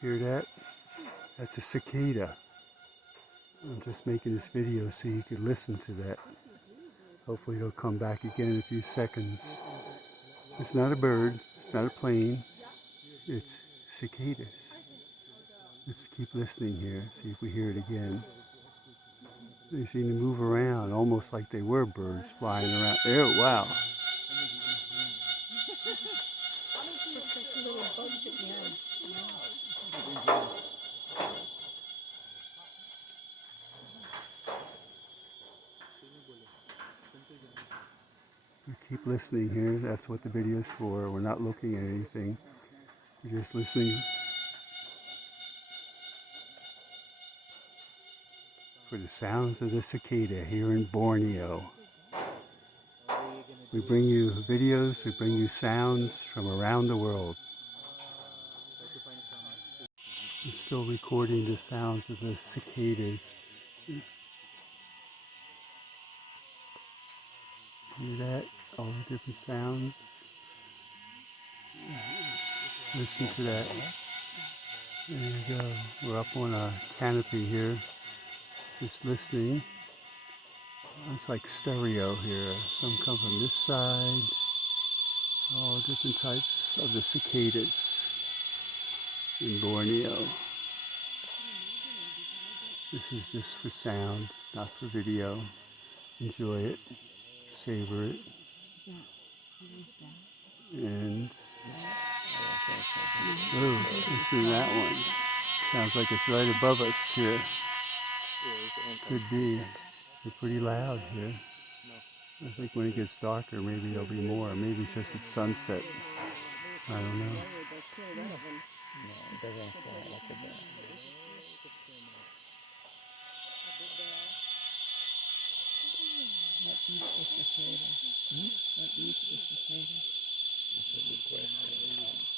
Hear that? That's a cicada. I'm just making this video so you can listen to that. Hopefully it'll come back again in a few seconds. It's not a bird, it's not a plane, it's cicadas. Let's keep listening here, see if we hear it again. They seem to move around almost like they were birds flying around. Oh, wow. We keep listening here. That's what the video is for. We're not looking at anything. We're just listening for the sounds of the cicada here in Borneo. We bring you videos, we bring you sounds from around the world. I'm still recording the sounds of the cicadas. Hear that? All the different sounds. Listen to that. There you go. We're up on a canopy here, just listening. It's like stereo here. Some come from this side. All different types of the cicadas in Borneo. This is just for sound, not for video. Enjoy it, savor it, and oh, listen to that one. Sounds like it's right above us here. Could be. They're pretty loud here. I think when it gets darker, maybe there'll be more. Maybe it's just at sunset. I don't know. What eats the cicada? What eats the cicada? That's a good question.